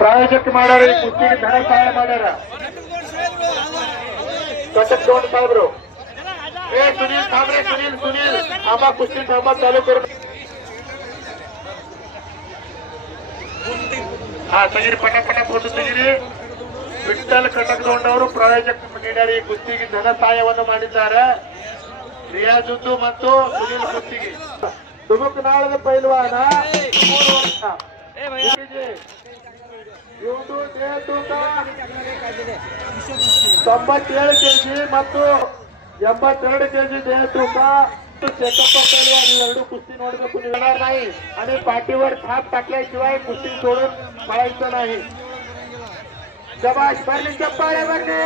ಪ್ರಾಯೋಜಕ ಮಾಡ್ಯಾರ, ಈ ಕುಸ್ತಿಗೆ ಧನ ಸಹಾಯ ಮಾಡ್ಯಾರ ಕಟಕ್ ತೋಟ ಸಾಹೇಬ್ರು. ಸುನೀಲ್ ಸಾಬ್ರೆ, ಸುನೀಲ್ ಅಮ್ಮ ಕುಸ್ತಿ ಸಾಂಬ ತಾಲೂಕು. ತೆಗಿರಿ, ಪಟ ಫೋಟೋ ತೆಗಿರಿ. ವಿಠಲ್ ಕಟಕ್ ತೋಟವರು ಪ್ರಾಯೋಜಕ ನೀಡ್ಯಾರ, ಈ ಕುಸ್ತಿಗೆ ಧನ ಸಹಾಯವನ್ನು ಮಾಡಿದ್ದಾರೆ. ರಿಯಾಜುದ್ದು ಮತ್ತು ಸುನೀಲ್ ಕುಸ್ತಿಗೆ. ತುಮಕನಾಳದ ಪೈಲ್ವಾನ ಇವುದು ದೇಹ ತೂಕ 97 ಕೆಜಿ ಮತ್ತು 82 ಕೆಜಿ ದೇಹ ತೂಕ. चेकअप पहलवान इवेरडू कुस्ती ನೋಡಬೇಕು. निघणार नाही आणि पाठीवर थाप टाकल्याशिवाय कुस्ती सोडून पळायचं नाही. शबाश, बरली चप्पाळे बरली.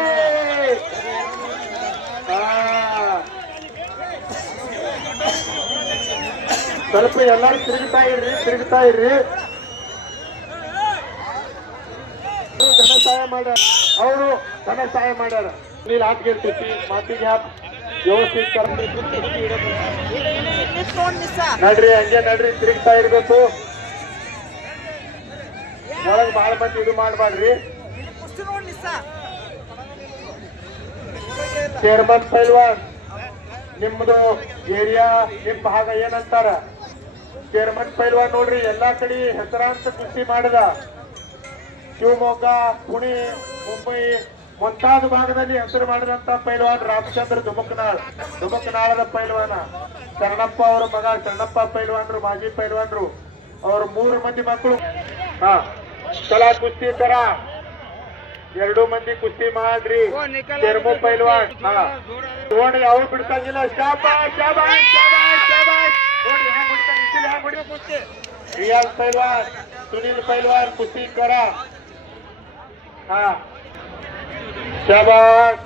ಸ್ವಲ್ಪ ಎಲ್ಲರೂ ತಿರುಗ್ತಾ ಇರ್ರಿ. ಧನ ಸಹಾಯ ಮಾಡ್ಯಾರ, ಅವರು ಧನ ಸಹಾಯ ಮಾಡ್ಯಾರ. ನೀಲ್ ಹಾಕಿ ಗೆಲ್ತೈತಿ, ಮಾತಿಗೆ ಹಾಕಿ ವ್ಯವಸ್ಥಿತ ನಡ್ರಿ, ಹಂಗೆ ನಡ್ರಿ, ತಿರುಗ್ತಾ ಇರ್ಬೇಕು. ಒಳಗ್ ಬಾಳ ಮಂದಿ ಇದು ಮಾಡ್ಬಾರ್ರಿ. ಚೇರ್ಮನ್ ಪೈಲ್ವಾನ್, ನಿಮ್ದು ಏರಿಯಾ ನಿಮ್ ಭಾಗ ಏನಂತಾರ? ಚೇರ್ಮನ್ ಪೈಲ್ವಾನ್ ನೋಡ್ರಿ, ಎಲ್ಲಾ ಕಡೆ ಹೆಸರಾಂತ ಕುಸ್ತಿ ಮಾಡಿದ. ಶಿವಮೊಗ್ಗ, ಪುಣೆ, ಮುಂಬೈ ಮುಂತಾದ ಭಾಗದಲ್ಲಿ ಹೆಸರು ಮಾಡಿದಂತ ಪೈಲ್ವಾನ್ ರಾಮಚಂದ್ರ ದುಮಕನಾಳದ ಪೈಲ್ವಾನ. ಶರಣಪ್ಪ ಅವರ ಮಗ ಶರಣಪ್ಪ ಪೈಲ್ವಾನ್ರು, ಮಾಜಿ ಪೈಲ್ವಾನ್ರು. ಅವ್ರ 3 ಮಂದಿ ಮಕ್ಕಳು. ಚಲಾ ಕುಸ್ತಿ ತರ 2 ಮಂದಿ ಕುಸ್ತಿ ಮಾಡ್ರಿ. ಚರ್ಮು ಪೈಲ್ವಾನ್ ನೋಡಿ, ಅವ್ರು ಬಿಡ್ತಂಗಿಲ್ಲ. ಶಾಬಾಷ್ ಶಾಬಾಷ್ ಶಾಬಾಷ್ ಶಾಬಾಷ್. ನೋಡಿ ಹ್ಯಾಂಗ್ ಹೊಡಿತಾನೆ. ರಿಯಾಜ್ ಪೈಲ್ವಾನ್, ಸುನೀಲ್ ಪೈಲ್ವಾನ್ ಕುಸ್ತಿ ಕರ. शाबाश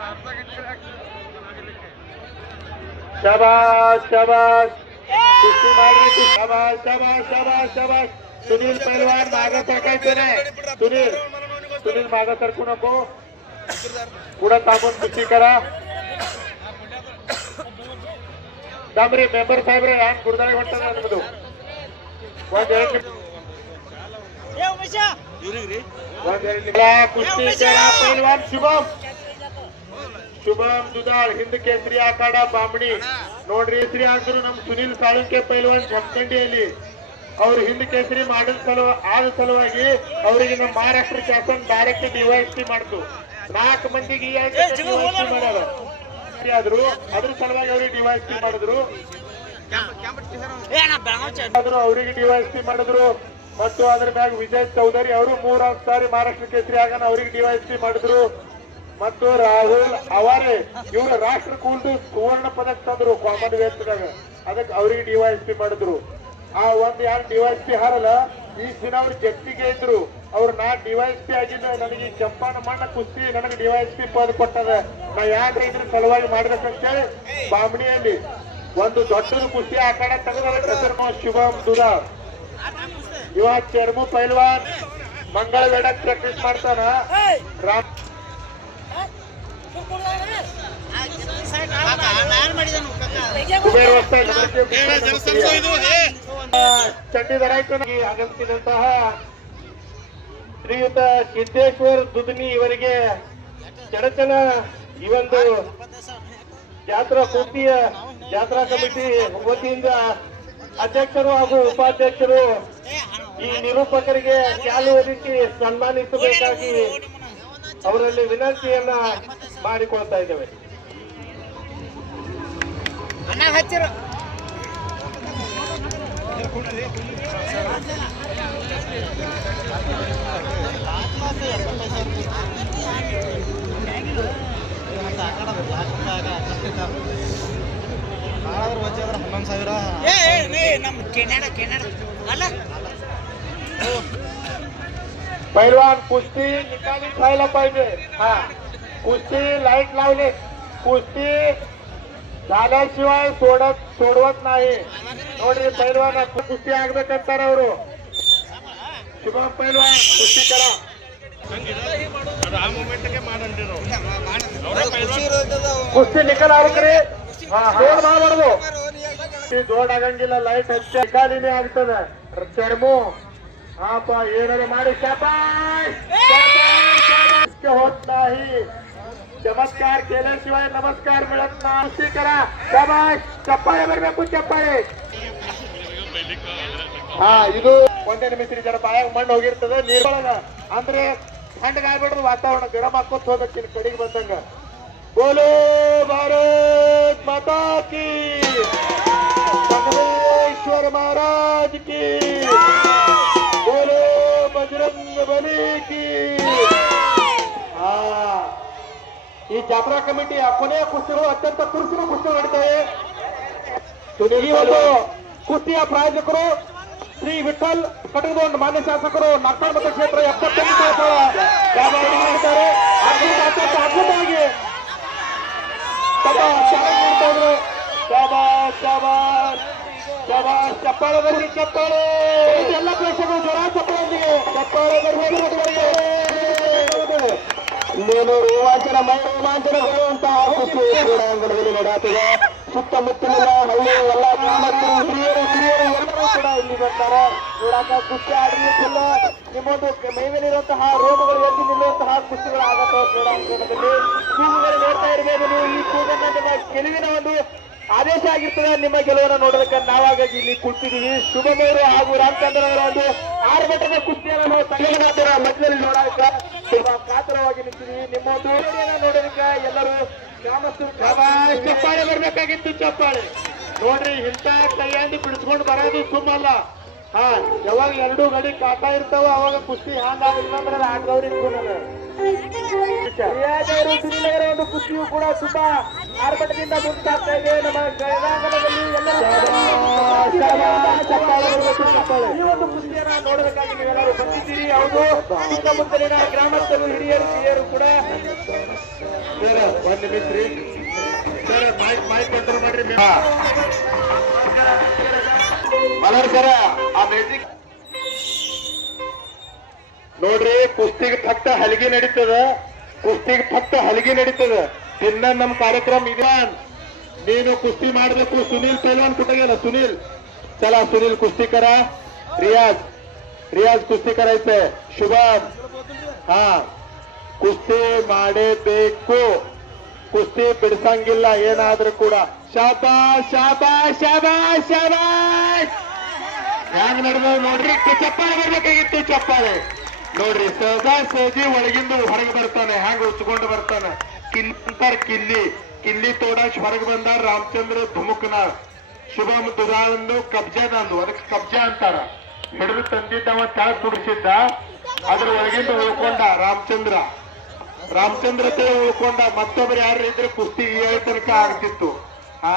शाबाश शाबाश. कुस्ती मारली. शाबाश शाबाश शाबाश शाबाश. सुनील पहलवान मागे टाकायचं नाही. सुनील मागे सरकू नको, पुढे थांबून कुस्ती करा. डांबरे मेंबर साहेब रे हँड गुरुदारे ಹೊಂಟದ ನಿಮ್ಮದು. कुस्ती करा पहलवान शुभम दुधाळ, हिंद केसरी आखाडा बामणी. ನೋಡ್ರಿ, ಹೆಸರಿ ಅಂದ್ರು ನಮ್ ಸುನೀಲ್ ಸಾಳುಂಕೆ ಪೈಲ್ವಾನ್ ಜಮಖಂಡಿಯಲ್ಲಿ ಅವ್ರು ಹಿಂದ್ ಕೇಸರಿ ಆದ ಸಲುವಾಗಿ ಅವರಿಗೆ ನಮ್ಮ ಮಹಾರಾಷ್ಟ್ರ ಶಾಸನ ಡೈರೆಕ್ಟ್ ಡಿವೈಎಸ್ಪಿ ಮಾಡ್ತು. 4 ಮಂದಿಗೆ ಮಾಡ್ಯಾರ. ಆದ್ರು ಅದ್ರ ಸಲುವಾಗಿ ಅವ್ರಿಗೆ ಡಿವೈಎಸ್ಪಿ ಮಾಡಿದ್ರು. ಅವರಿಗೆ ಡಿವೈಎಸ್ಪಿ ಮಾಡಿದ್ರು. ಮತ್ತು ಅದ್ರ ಮ್ಯಾಗ ವಿಜಯ್ ಚೌಧರಿ ಅವರು 3 ಸಾರಿ ಮಹಾರಾಷ್ಟ್ರ ಕೇಸರಿ ಆಗಾನ ಅವ್ರಿಗೆ ಡಿವೈಎಸ್ಪಿ ಮಾಡಿದ್ರು. ಮತ್ತು ರಾಹುಲ್ ಅವಾರೆ ಇವರು ರಾಷ್ಟ್ರ ಕೂಲ್ದು ಸುವರ್ಣ ಪದಕ ತಂದ್ರು ಕಾಮನ್ವೆಲ್ತ್ನಾಗ, ಅದಕ್ಕೆ ಅವ್ರಿಗೆ ಡಿವೈಎಸ್ಪಿ ಮಾಡಿದ್ರು. ಆ ಯಾರು ಡಿವೈಎಸ್ಪಿ ಹಾರಲ್ಲ, ಈ ದಿನ ಅವ್ರು ಜಗ್ತಿಗೆ ಇದ್ರು. ಅವ್ರು ನಾ ಡಿವೈಎಸ್ಪಿ ಆಗಿದ್ದ, ನನಗೆ ಚಂಪಾನ ಮಣ್ಣ ಕುಸ್ತಿ ನನಗೆ ಡಿವೈಎಸ್ಪಿ ಪದ ಕೊಟ್ಟದ, ನಾ ಯಾಕೆ ಇದ್ರ ಸಲುವಾಗಿ ಮಾಡ್ಬೇಕಂತೇಳಿ ಬಾಮಣಿಯಲ್ಲಿ ಒಂದು ದೊಡ್ಡದು ಕುಸ್ತಿ ಆಕಾಡ ತೆಗೆದ ಶುಭಮ್ ದುಧಾಳ್. ಇವ ಚರ್ಮು ಪೈಲ್ವಾನ್ ಮಂಗಳವೇಡಕ್ ಪ್ರಾಕ್ಟೀಸ್ ಮಾಡ್ತಾನ. ಚಂಡೀಧರಾಯ್ತು ಆಗಮಿಸಿದಂತಹ ಶ್ರೀಯುತ ಸಿದ್ದೇಶ್ವರ್ ದುದ್ನಿ ಇವರಿಗೆ ಚಡಚಣ ಈ ಒಂದು ಜಾತ್ರಾ ಕಮಿಟಿ ವತಿಯಿಂದ ಅಧ್ಯಕ್ಷರು ಹಾಗೂ ಉಪಾಧ್ಯಕ್ಷರು ಈ ನಿರೂಪಕರಿಗೆ ಶಾಲು ಹೊದಿಸಿ ಸನ್ಮಾನಿಸಬೇಕಾಗಿ ಅವರಲ್ಲಿ ವಿನಂತಿಯನ್ನ ಮಾಡಿಕೊಳ್ತಾ ಇದ್ದೇವೆ. पैलवान कुस्ती निकाली खायला पाहिजे. कुस्ती लाईट लावले, कुस्ती झाल्याशिवाय सोडवत नाही. ನೋಡ್ರಿ, ಪೈಲ್ವಾನ ಕುಸ್ತಿ ಆಗ್ಬೇಕಂತಾರ ಅವರು. ಶುಭಮ್ ಪೈಲ್ವಾನ್ ಕುಸ್ತಿ ಕರ. ಕುಸ್ತಿ ನಿಕಲ್ ಆಗ್ಬೇಕ್ರಿ, ಜೋಡ್ ಮಾಡಬಾರ್ದು. ಜೋಡ್ ಆಗಂಗಿಲ್ಲ, ಲೈಟ್ ಹಚ್ಚಿ ನಿಕಾಲಿನೇ ಆಗ್ತದೆ. ಚರ್ಮು आप येणारे मारे शाबास शाबास शाबास के होत नाही चमत्कार केल्याशिवाय नमस्कार मिळत नाही कुस्ती करा शाबास चप्पाळे बरಬೇಕು ಚಪ್ಪಾಳೆ ಹಾ ಇದು ಒಂದೇ ನಿಮಿಷ ಜರ ಬಾಯಾಗ ಮಣ್ಣು ಹೋಗಿರ್ತದೆ ನೀರೊಳಗ ಅಂದ್ರೆ ತಣ್ಣಗಾಗ್ಬಿಡ್ದು ವಾತಾವರಣ ಗರಂ ಹಾಕೋತ ಹೋಗ್ಬೇಕು ಕಡೆಗೆ ಬಂದಂಗ ಬೋಲೋ ಭಾರತ್ ಮಾತಾ ಕಿ बसवेश्वर महाराज की बोलो बजरंग बली की हा ಈ ಜಾತ್ರಾ ಕಮಿಟಿ ಕೊನೆಯ ಕುಸ್ತಿಗಳು ಅತ್ಯಂತ ತುರುಸಿನ ಕುಸ್ತಿಗಳು ನಡೀತವೆ ಈ ಒಂದು ಕುಸ್ತಿಯ ಪ್ರಾಯೋಜಕರು ಶ್ರೀ ವಿಠಲ್ ಕಟಗದೊಂದು ಮಾನ್ಯ ಶಾಸಕರು ನಾಗ್ಪುರ ಮತಕ್ಷೇತ್ರ 75 ಮಾಡಿದ್ದಾರೆ ಅದ್ಭುತವಾಗಿ ಶಾಬಾಸ್ ಶಾಬಾಸ್ ಶಾಬಾಸ್ ಚಪ್ಪಾಳೆ ಬರಲಿ ಚಪ್ಪಾಳೆ ಎಲ್ಲ ಪ್ರೇಕ್ಷಕರು ಜ್ವರ ಚಪ್ಪಾಳೊಂದಿಗೆ ಚಪ್ಪಾಳೆ ಬರಬೇಕು ನೀನು ರೋಮಾಂಚನ ಮೈ ರೋಮಾಂಚನಗೊಳ್ಳುವಂತಹ ಕುಸ್ತಿ ಕ್ರೀಡಾಂಗಣದಲ್ಲಿ ನಡೆಯುತ್ತಿದೆ ಸುತ್ತಮುತ್ತಲಿನ ಹಳ್ಳಿ ಎಲ್ಲ ಗ್ರಾಮಸ್ಥರು ಹಿರಿಯರು ಕಿರಿಯರು ಎಲ್ಲರೂ ಕೂಡ ಇಲ್ಲಿ ಬರ್ತಾರೆ ನೋಡಾಕ ಕುಸ್ತಿ ಆಡಲಿಕ್ಕಿಲ್ಲ ನಿಮ್ಮೊಂದು ಮೈಮೇಲಿರುವಂತಹ ರೋಗಗಳು ಎದ್ದು ನಿಲ್ಲುವಂತಹ ಕುಸ್ತಿಗಳು ಆಗತ್ತವೆ ಕ್ರೀಡಾಂಗಣದಲ್ಲಿ ಕೂಗುಗಳು ನೋಡ್ತಾ ಇರಬೇಕು ನೀವು ಈ ಕೂಗನ್ನ ನಿಮ್ಮ ಗೆಲುವಿನ ಒಂದು ಆದೇಶ ಆಗಿರ್ತದೆ ನಿಮ್ಮ ಗೆಲುವನ್ನು ನೋಡೋದಕ್ಕೆ ನಾವಾಗಿ ಇಲ್ಲಿ ಕುಳಿತಿದ್ದೀವಿ ಶುಭಮೂರು ಹಾಗೂ ರಾಮಚಂದ್ರ ಅವರ ಒಂದು 6 ಮಟ್ಟದ ಕುಸ್ತಿಯನ್ನು ನಾವು ತಲೆಗಾದರ ಮಧ್ಯದಲ್ಲಿ ನೋಡೋದಕ್ಕೆ ತುಂಬಾ ಕಾತರವಾಗಿ ನಿಂತಿದ್ದೀವಿ ನಿಮ್ಮ ಒಂದು ನೋಡೋದಕ್ಕೆ ಎಲ್ಲರೂ ಗ್ರಾಮಸ್ಥರು ಚಪ್ಪಾಳೆ ಬರ್ಬೇಕಾಗಿತ್ತು ಚಪ್ಪಾಳೆ ನೋಡ್ರಿ ಇಂಥ ಕೈಯಂಡಿ ಬಿಡಿಸ್ಕೊಂಡು ಬರೋದು ಸುಮ್ಮಲ್ಲ ಹಾ ಯಾವಾಗ 2 ಗಡಿ ಕಾಟ ಇರ್ತಾವ ಅವಾಗ ಕುಸ್ತಿ ಹ್ಯಾಂಗಾಗಿಲ್ಲ ಅಂದ್ರೆ ಆಟದವ್ರು ಇಟ್ಕೊಂಡು ಶ್ರೀನಗರ ಒಂದು ಕುಸ್ತಿಯು ಕೂಡ ತುಂಬಾ ಆರ್ಭಟದಿಂದ ಮುಂದಾಗ್ತಾ ಇದೆ ನಮ್ಮ ಕ್ರೀಡಾಂಗಣದಲ್ಲಿ ಈ ಒಂದು ಕುಸ್ತಿಯನ್ನ ನೋಡೋದಕ್ಕಾಗಿ ನೀವೆಲ್ಲರೂ ಬಂದಿದ್ದೀರಿ ಹೌದು ಸುತ್ತಮುತ್ತಲಿನ ಗ್ರಾಮಸ್ಥರು ಹಿರಿಯರು ಕಿರಿಯರು ಕೂಡ ಸರ್ ಒಂದು ನಿಮಿಷ ರೀ ಸರ್ ಮೈಕ್ ಕಂಟ್ರೋಲ್ ಮಾಡ್ರಿ ಮಲರ್ ಸರ ಆ ಮ್ಯೂಸಿಕ್ ನೋಡ್ರಿ ಕುಸ್ತಿಗೆ ಫಕ್ತ ಹಲಗಿ ನಡೀತದ ಕುಸ್ತಿಗೆ ಫಕ್ತ ಹಲಗಿ ನಡೀತದ ದಿನ ನಮ್ಮ ಕಾರ್ಯಕ್ರಮ ಇದೆ ನೀನು ಕುಸ್ತಿ ಮಾಡಬೇಕು ಸುನೀಲ್ ಪೈಲ್ವಾನ್ ಕುಟಗಿಲ್ಲ ಸುನೀಲ್ चला सुनील कुस्ती करा रियाज रियाज कुस्ती करायचंय शुभम हा ಕುಸ್ತಿ ಮಾಡಬೇಕು ಕುಸ್ತಿ ಬಿಡಿಸಂಗಿಲ್ಲ ಏನಾದ್ರೂ ಕೂಡ ಶಾಬಾಷ್ ಶಾಬಾಷ್ ಶಾಬಾಷ್ ಶಾಬಾಷ್ ಹ್ಯಾಂಗ ನಡೆದ ನೋಡ್ರಿ ಚಪ್ಪಾಳೆ ಬರ್ಬೇಕಾಗಿತ್ತು ಚಪ್ಪಾಳೆ ನೋಡ್ರಿ ಸದಾ ಸಹಜಿ ಒಳಗಿಂದ ಹೊರಗೆ ಬರ್ತಾನೆ ಹ್ಯಾಂಗ ಉಚ್ಕೊಂಡು ಬರ್ತಾನೆ ಕಿಲ್ಲಿ ಕಿಲ್ಲಿ ತೋಡಾಶ್ ಹೊರಗೆ ಬಂದ ರಾಮಚಂದ್ರ ಧುಮುಕ್ನಾಳ್ ಶುಭಂ ದುರಾಂದು ಕಬ್ಜಾದಂದು ಅದಕ್ಕೆ ಕಬ್ಜಾ ಅಂತಾರ ಹಿಡಿದು ತಂದಿದ್ದವ ತಾಳ ಕುಡಿಸಿದ್ದ ಅದ್ರ ಒಳಗಿಂದ ಉಳ್ಕೊಂಡ ರಾಮಚಂದ್ರ ಉಳ್ಕೊಂಡ ಮತ್ತೊಬ್ರು ಯಾರು ಇದ್ರೆ ಕುಸ್ತಿ ಏಳು ತನಕ ಆಗ್ತಿತ್ತು ಹಾ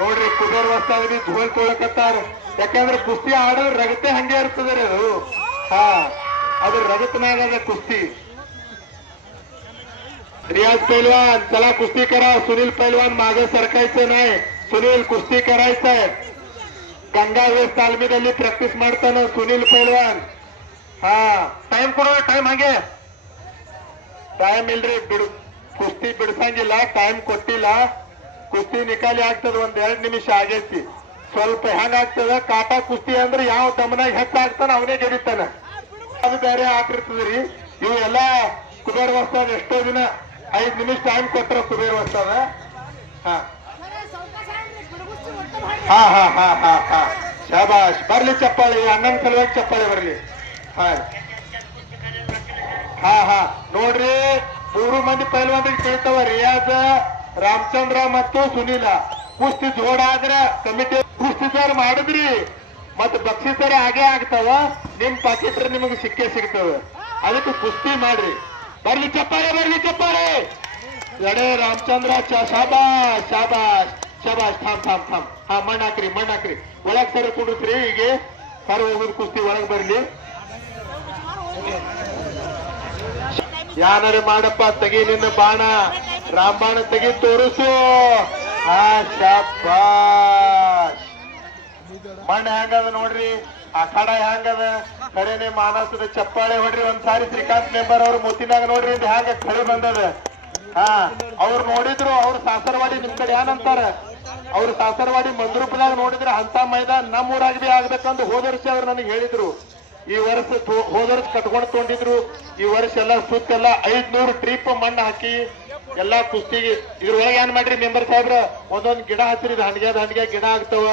ನೋಡ್ರಿ ಕುಬೇರ್ ವಸ್ತಾದ್ರಿ ಧೋಲ್ ತೊಳಕತ್ತಾರ ಯಾಕಂದ್ರೆ ಕುಸ್ತಿ ಆಡೋದು ರಗತೆ ಹಂಗೆ ಇರ್ತದ್ರಿ ಅದು ಹಾ ಅದ್ರ ರಗತನಾಗದ ಕುಸ್ತಿ रियाज पहलवान चला कुस्ती करा सुनील पहलवान मागे सरकायचं नाही सुनील कुस्ती करायचंय गंगा वेस्ट तालमीದಲ್ಲಿ ಪ್ರಾಕ್ಟೀಸ್ ಮಾಡ್ತಾನೆ ಸುनीಲ್ ಪೈಲ್ವಾನ್ ಹಾ ಟೈಮ್ ಕೊಡೋ ಟೈಮ್ ಹಾಗೆ ಟೈಮ್ ಇಲ್ರಿ ಬಿಡು ಕುಸ್ತಿ ಬಿಡಿಸಂಗಿಲ್ಲ ಟೈಮ್ ಕೊಟ್ಟಿಲ್ಲ ಕುಸ್ತಿ ನಿಕಾಲಿ ಆಗ್ತದ 1-2 ನಿಮಿಷ ಆಗೈತಿ ಸ್ವಲ್ಪ ಹೆಂಗಾಗ್ತದ ಕಾಟಾ ಕುಸ್ತಿ ಅಂದ್ರೆ ಯಾವ ದಮನಾಗ ಹೆಚ್ಚಾಗ್ತಾನ ಅವನೇ ಗೆದಿತಾನ ಅದು ಬೇರೆ ಆಗಿರ್ತದ್ರಿ ಇವು ಎಲ್ಲ ಕುಬೇರ್ ವಸ್ತಾದ ಎಷ್ಟೋ ದಿನ 5 ನಿಮಿಷ ಟೈಮ್ ಕೊಟ್ಟರ ಕುಬೇರ್ ವಸ್ತಾದ ಹಾ ಹಾ ಹಾ ಹಾ ಹಾ ಹಾ ಶಾಬಾಷ್ ಬರ್ಲಿ ಚಪ್ಪಾಳಿ ಅಣ್ಣನ ಸಲುವಾಗಿ ಚಪ್ಪಾಳಿ ಬರ್ಲಿ ಹಾ ಹಾ ಹಾ ನೋಡ್ರಿ 3 ಮಂದಿ ಪೈಲ್ವಾನ್ರಿಗೆ ಕೇಳ್ತಾವ ರಿಯಾಜ್ ರಾಮಚಂದ್ರ ಮತ್ತು ಸುನೀಲ ಕುಸ್ತಿ ಜೋಡಾದ್ರ ಕಮಿಟಿ ಕುಸ್ತಿದಾರ ಮಾಡಿದ್ರಿ ಮತ್ ಬಕ್ಷಿಸರ ಹಾಗೆ ಆಗ್ತಾವ ನಿಮ್ ಪಾಕಿಟ್ರ ನಿಮಗೆ ಸಿಕ್ಕೇ ಸಿಗ್ತವ ಅದಕ್ಕೆ ಕುಸ್ತಿ ಮಾಡ್ರಿ ಬರ್ಲಿ ಚಪ್ಪಾಳೆ ಎಡೆ ರಾಮಚಂದ್ರ ಶಾಬಾಷ್ ಶಾಬಾಷ್ ಶಾಬಾಷ್ ಥಾಮ್ ಹಾ ಮಣ್ಣ್ ಹಾಕ್ರಿ ಒಳಗ್ ಸರಿ ಕುಡಿಸ್ರಿ ಈಗ ಸರ್ ಹೋಗುದು ಕುಸ್ತಿ ಒಳಗ್ ಬರ್ಲಿ ಯಾನರೆ ಮಾಡಪ್ಪ ತೆಗಿ ನಿನ್ನ ಬಾಣ ರಾಮಬಾಣ ತೆಗಿ ತೋರಿಸು ಹಾ ಶಾಬಾಷ್ ಮಣ್ಣು ಹೆಂಗದ ನೋಡ್ರಿ ಅಖಾಡ ಹೆಂಗದ ಕಡೆನೆ ಮಾನಸದ ಚಪ್ಪಾಳೆ ಹೊಡ್ರಿ ಒಂದ್ಸಾರಿ ಶ್ರೀಕಾಂತ್ ಮೆಂಬರ್ ಅವ್ರ ಮುತ್ತಿನಾಗ ನೋಡ್ರಿ ಹ್ಯಾಂಗ ಕಳೆ ಬಂದದ ಹಾ ಅವ್ರು ನೋಡಿದ್ರು ಅವ್ರ ಸಾಸರವಾಡಿ ನಿಮ್ ಕಡೆ ಏನಂತಾರ ಅವ್ರ ಸಾಸರವಾಡಿ ಮಂದ್ರೂಪದಾಗ ನೋಡಿದ್ರೆ ಅಂತ ಮೈದಾನ ನಮ್ಮೂರಾಗ ಬಿ ಆಗ್ಬೇಕಂತ ಹೋದ ವರ್ಷ ಅವ್ರು ನನಗೆ ಹೇಳಿದ್ರು ಈ ವರ್ಷ ಹೋದ ವರ್ಷ ಕಟ್ಕೊಂಡು ತೊಗೊಂಡಿದ್ರು. ಈ ವರ್ಷ ಎಲ್ಲ ಸುತ್ತೆಲ್ಲ 500 ಟ್ರಿಪ್ ಮಣ್ಣು ಹಾಕಿ ಎಲ್ಲಾ ಕುಸ್ತಿಗೆ ಇದ್ರೊಳಗೆ ಏನ್ ಮಾಡ್ರಿ ಮೆಂಬರ್ ಸಾಹೇಬ್ರ ಒಂದೊಂದ್ ಗಿಡ ಹಚ್ಚಿರಿ. ದಂಡಿಗೆ ಗಿಡ ಆಗ್ತವ,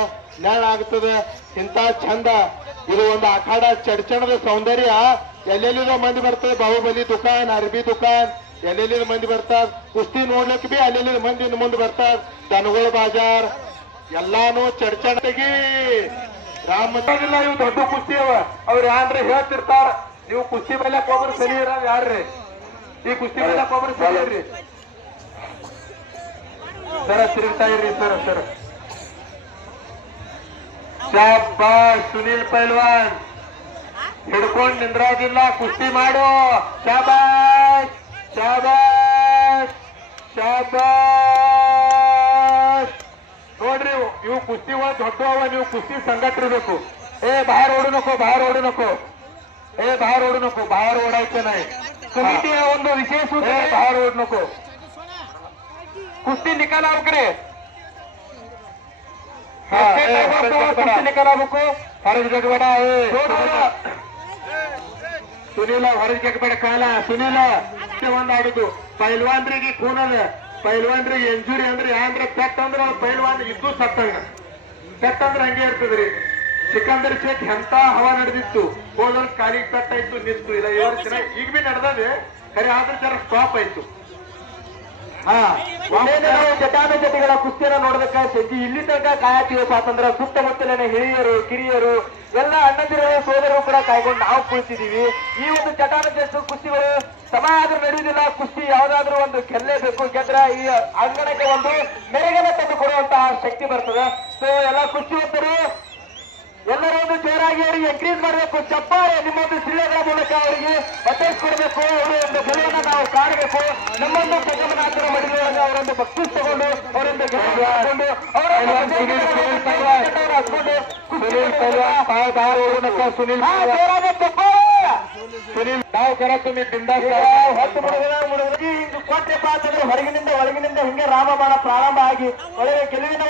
ನೆಳ ಆಗ್ತದ. ಇಂತ ಚಂದ ಇದು ಒಂದು ಅಖಾಡ ಚಡ್ಚಣದ ಸೌಂದರ್ಯ. ಎಲ್ಲೆಲ್ಲಿದ ಮಂದಿ ಬರ್ತದೆ. ಬಾಹುಬಲಿ ದುಕಾನ್, ಅರ್ಬಿ ದುಕಾನ್, ಎಲ್ಲೆಲ್ಲಿದ ಮಂದಿ ಬರ್ತಾರ. ಕುಸ್ತಿ ನೋಡ್ಲಿಕ್ಕೆ ಬಿ ಅಲ್ಲೆಲ್ಲಿದ ಮಂದಿ ಇನ್ನು ಮುಂದೆ ಬರ್ತಾರ. ದನಗೋಳ ಬಾಜಾರ್ ಎಲ್ಲಾನು ಚಡ್ಚಣಗಿ ರಾಮಲ್ಲ. ಇವು ದೊಡ್ಡ ಕುಸ್ತಿ ಅವ. ಅವ್ರು ಯಾನ್ರಿ ಹೇಳ್ತಿರ್ತಾರ, ನೀವು ಕುಸ್ತಿ ಮೇಲೆ ಒಬ್ಬರು ಸರಿ ಇರೋದು ಯಾರ್ರಿ? ಈ ಕುಸ್ತಿ ಮೇಲೆ ಒಬ್ಬರು ಸರಿ ಇರ್ರಿ ಸರ. ತಿರುಗ್ತಾ ಇರ್ರಿ ಸರ್. ಶಾಬಾಷ್ ಸುನೀಲ್ ಪೈಲ್ವಾನ್, ಹಿಡ್ಕೊಂಡ್ ನಿಂದ್ರೋದಿಲ್ಲ, ಕುಸ್ತಿ ಮಾಡು. ಶಾಬಾಷ್ ಶಾಬಾಷ್ ಶಾಬಾಷ್. ನೋಡ್ರಿ ಇವು ಕುಸ್ತಿ ದೊಡ್ಡ ಅವ. ನೀವು ಕುಸ್ತಿ ಸಂಘಟಿರ್ಬೇಕು. ಬಾಹರ್ ಓಡು ನಕೋ, ಬಾಹರ್ ಓಡು ನಕೋ, ಬಾಹರ್ ಓಡು ನಕೋ, ಬಾಹರ್ ಓಡಾಯ್ತೆ ನಾಯಿ. ಕಮಿಟಿಯ ಒಂದು ವಿಶೇಷ ಬಾಹರ್ ಓಡ್ ನಕೋ. ಕುಸ್ತಿ ನಿಕಾಲ ಆಗ್ರಿ, ಕುಸ್ತಿ ನಿಕಾಲ ಆಗ್ಬೇಕು. ಹೊರಗೆ ಜಗಬೇಡ ಸುನೀಲ, ಹೊರಗೆ ಜಗಬೇಡ ಕಾಲ. ಸುನೀಲ ಒಂದ್ ಆಡುದು ಪೈಲ್ವಾನ್ರಿಗೆ ಖೂನ್ ಅದ. ಪೈಲ್ವಾನ್ರಿಗೆ ಇಂಜುರಿ ಅಂದ್ರೆ ಯಾಂದ್ರ ಪೆಟ್ ಅಂದ್ರೆ ಅವ್ರ ಪೈಲ್ವಾನ್ ಇದ್ದು ಸತ್ತಂಗ. ಪೆಟ್ ಅಂದ್ರೆ ಹಂಗೆ ಇರ್ತದ್ರಿ. ಸಿಕಂದರ್ ಶೇಖ್ ಎಂತ ಹವಾ ನಡೆದಿತ್ತು. ಹೋದವ್ರ ಕಾಲಿಗೆ ಪೆಟ್ಟಾಯ್ತು, ನಿಂತು. ಇಲ್ಲ ಈ ವರ್ಷ ಈಗ ಬಿ ನಡೆದದೆ ಖರೆ, ಆದ್ರೆ ಜರ ಸ್ಟಾಪ್ ಆಯ್ತು. ಜಟಾನುಜಟಿಗಳ ಕುಸ್ತಿಯನ್ನ ನೋಡೋದಕ್ಕ ಸಂಜೆ ಇಲ್ಲಿ ತನಕ ಕಾಯತೀವ ಸ್ವಾತಂತ್ರ್ಯ. ಸುತ್ತಮುತ್ತಲಿನ ಹಿರಿಯರು, ಕಿರಿಯರು, ಎಲ್ಲ ಅಣ್ಣಂದಿರು, ಸೋದರರು ಕೂಡ ಕಾಯ್ಕೊಂಡು ನಾವು ಕುಳಿತಿದ್ದೀವಿ. ಈ ಒಂದು ಜಟಾನುಜಟ ಕುಸ್ತಿಗಳು ಸಮಾಜ ನಡೆಯುವುದಿಲ್ಲ. ಕುಸ್ತಿ ಯಾವ್ದಾದ್ರು ಒಂದು ಗೆಲ್ಲೇಬೇಕು. ಗೆದ್ರೆ ಈ ಅಂಗಣಕ್ಕೆ ಒಂದು ಮೆರುಗನ್ನ ತಂದು ಕೊಡುವಂತಹ ಶಕ್ತಿ ಬರ್ತದೆ. ಸೊ ಎಲ್ಲ ಕುಸ್ತಿವಂತರು ಎಲ್ಲರೂ ಒಂದು ಜೋರಾಗಿ ಅವರಿಗೆ ಎಂಕರೇಜ್ ಮಾಡಬೇಕು. ಚಪ್ಪಾಳೆ ನಿಮ್ಮೊಂದು ಸಿಳ್ಳೆಗಳ ಮೂಲಕ ಅವರಿಗೆ ಒತ್ತಾಯಿಸಿಕೊಡ್ಬೇಕು. ಅವರು ಒಂದು ಗೆಲುವನ್ನು ನಾವು ಕಾಣಬೇಕು. ನಮ್ಮೊಂದು ಜಗಮನಾಥರ ಮಡಿಲೊಳಗೆ ಅವರೊಂದು ಬಕ್ಷಿಸ್ ತಗೊಂಡು, ಅವರೊಂದು ಗೆಲುವನ್ನು ಸುನೀಲ್ ನಾವು ಕರ ತುಂಬಿ ಹೊತ್ತು ಮುಡುಗಿ ಹಿಂಗೆ ಕೊಟ್ರೆಪ್ಪ ಅಂತಂದ್ರೆ ಹೊರಗಿನಿಂದ ಒಳಗಿನಿಂದ ಹಿಂಗೆ ರಾಮಬಾಣ ಪ್ರಾರಂಭ ಆಗಿ ಒಳಗೆ ಗೆಲುವಿನ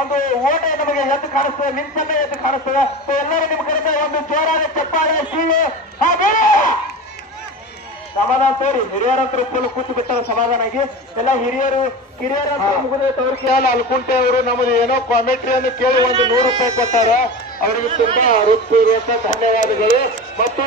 ಒಂದು ಓಟ ನಮಗೆ ಎದ್ದು ಕಾಣಿಸ್ತದೆ, ಮಿಂಚನ್ನ ಎದ್ದು ಕಾಣಿಸ್ತದೆ. ಎಲ್ಲರೂ ನಿಮ್ಮ ಕಡೆ ಒಂದು ಜೋರಾದ ಚಪ್ಪಾಳೆ ಸೀಳು ಸಮಾಧಾನ ತೋರಿ. ಹಿರಿಯರಂತರೂ ಫುಲ್ ಕೂತು ಬಿಟ್ಟಾರ ಸಮಾಧಾನ ಆಗಿ. ಎಲ್ಲ ಹಿರಿಯರು ಕಿರಿಯರಂತೂ ಮುಗಿದ ತೋರಿಕೆ ಅಲ್ಕುಂಟೆ ಅವರು ನಮ್ಮದು ಏನೋ ಕಾಮೆಂಟ್ರಿಯನ್ನು ಕೇಳಿ ಒಂದು 100 ರೂಪಾಯಿ ಕೊಟ್ಟಾರ. ಅವರಿಗೆ ತುಂಬಾ ಹೃತ್ಪೂರ್ವಕ ಧನ್ಯವಾದಗಳು. ಮತ್ತು